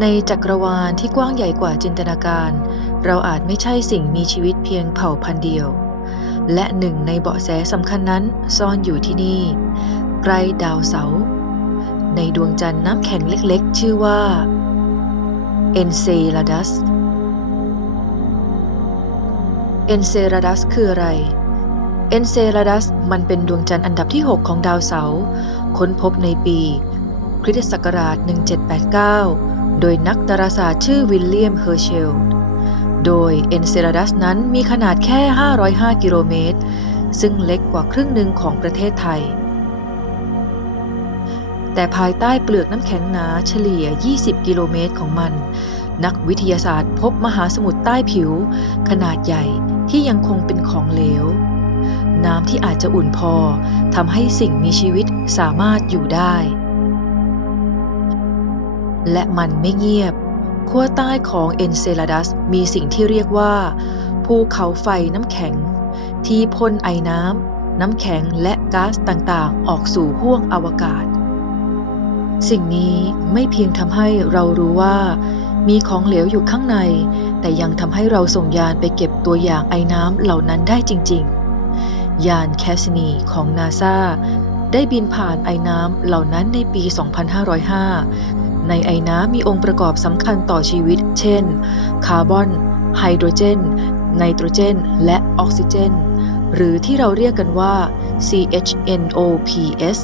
ในจักรวาลที่กว้างใหญ่กว่าจินตนาการ เราอาจไม่ใช่สิ่งมีชีวิตเพียงเผ่าพันธุ์เดียว และหนึ่งในเบาะแสสำคัญนั้นซ่อนอยู่ที่นี่ ใกล้ดาวเสาร์ในดวงจันทร์น้ำแข็งเล็กๆ ชื่อว่า Enceladus Enceladus คืออะไร Enceladus มันเป็นดวงจันทร์อันดับที่ 6 ของดาวเสาร์ค้นพบในปีคริสตศักราช 1789 โดยนักดาราศาสตร์ชื่อวิลเลียม เฮอร์เชล โดย Enceladus นั้นมีขนาดแค่ 505 กิโลเมตร ซึ่งเล็กกว่าครึ่งหนึ่งของประเทศไทย แต่ภายใต้เปลือกน้ำแข็งหนาเฉลี่ย 20 กิโลเมตรของมัน นักวิทยาศาสตร์พบมหาสมุทรใต้ผิว ขนาดใหญ่ที่ยังคงเป็นของเหลว น้ำที่อาจจะอุ่นพอทำให้สิ่งมีชีวิตสามารถอยู่ได้ และมันไม่เงียบ ขั้วใต้ของเอนเซลาดัสมีสิ่งที่เรียกว่า ภูเขาไฟน้ำแข็ง ที่พ่นไอน้ำ น้ำแข็งและก๊าซต่างๆ ออกสู่ห้วงอวกาศ สิ่งนี้ไม่เพียงทำให้เรารู้ว่า มีของเหลวอยู่ข้างใน แต่ยังทำให้เราส่งยานไปเก็บตัวอย่างไอน้ำเหล่านั้นได้จริง ๆ ยานแคสซินีของนาซาได้บินผ่านไอน้ำเหล่านั้นในปี 2505 ในไอน้ำมีองค์ประกอบสำคัญต่อชีวิต เช่น คาร์บอน ไฮโดรเจน ไนโตรเจน และออกซิเจน หรือที่เราเรียกกันว่า CHNOPS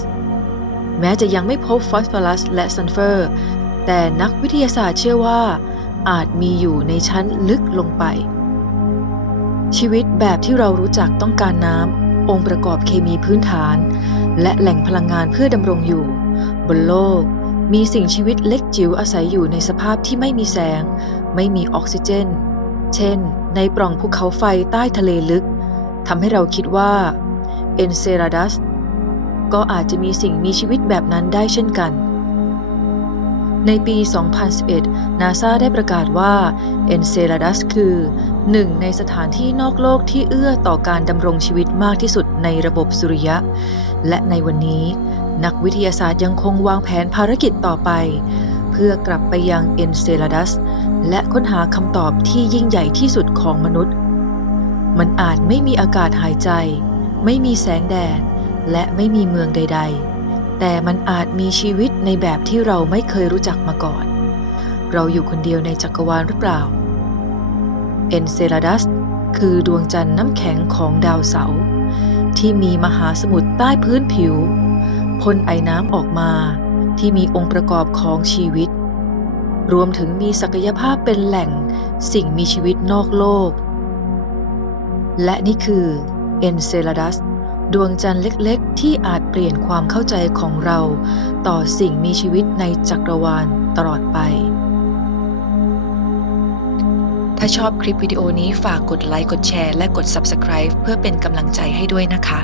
แม้จะยังไม่พบฟอสฟอรัสและซัลเฟอร์ แต่นักวิทยาศาสตร์เชื่อว่า อาจมีอยู่ในชั้นลึกลงไป ชีวิตแบบที่เรารู้จักต้องการน้ำองค์ประกอบเคมีพื้นฐาน และแหล่งพลังงานเพื่อดำรงอยู่ บนโลก มีสิ่งชีวิตเล็กจิ๋วอาศัยอยู่ในสภาพที่ไม่มีแสง ไม่มีออกซิเจน เช่น ในปล่องภูเขาไฟใต้ทะเลลึกทำให้เราคิดว่าเอนเซราดัสก็อาจจะมีสิ่งมีชีวิตแบบนั้นได้เช่นกัน ในปี 2011 นาซาได้ประกาศว่า Enceladus คือหนึ่งในสถานที่นอกโลกที่เอื้อต่อการดำรงชีวิตมากที่สุดในระบบสุริยะ และในวันนี้ นักวิทยาศาสตร์ยังคงวางแผนภารกิจต่อไป เพื่อกลับไปยัง Enceladus และค้นหาคำตอบที่ยิ่งใหญ่ที่สุดของมนุษย์ มันอาจไม่มีอากาศหายใจ ไม่มีแสงแดด และไม่มีเมืองใด ๆ แต่มันอาจมีชีวิตในแบบที่เราไม่เคยรู้จักมาก่อน เราอยู่คนเดียวในจักรวาลหรือเปล่า เอนเซลาดัสคือดวงจันทร์น้ำแข็งของดาวเสาร์ที่มีมหาสมุทรใต้พื้นผิวพ่นไอน้ำออกมาที่มีองค์ประกอบของชีวิต รวมถึงมีศักยภาพเป็นแหล่งสิ่งมีชีวิตนอกโลก และนี่คือเอนเซลาดัส ดวงจันทร์เล็กๆ ที่อาจเปลี่ยนความเข้าใจของเรา ต่อสิ่งมีชีวิตในจักรวาลตลอดไป ถ้าชอบคลิปวิดีโอนี้ฝากกดไลค์ กดแชร์ และกด Subscribe เพื่อเป็นกำลังใจให้ด้วยนะคะ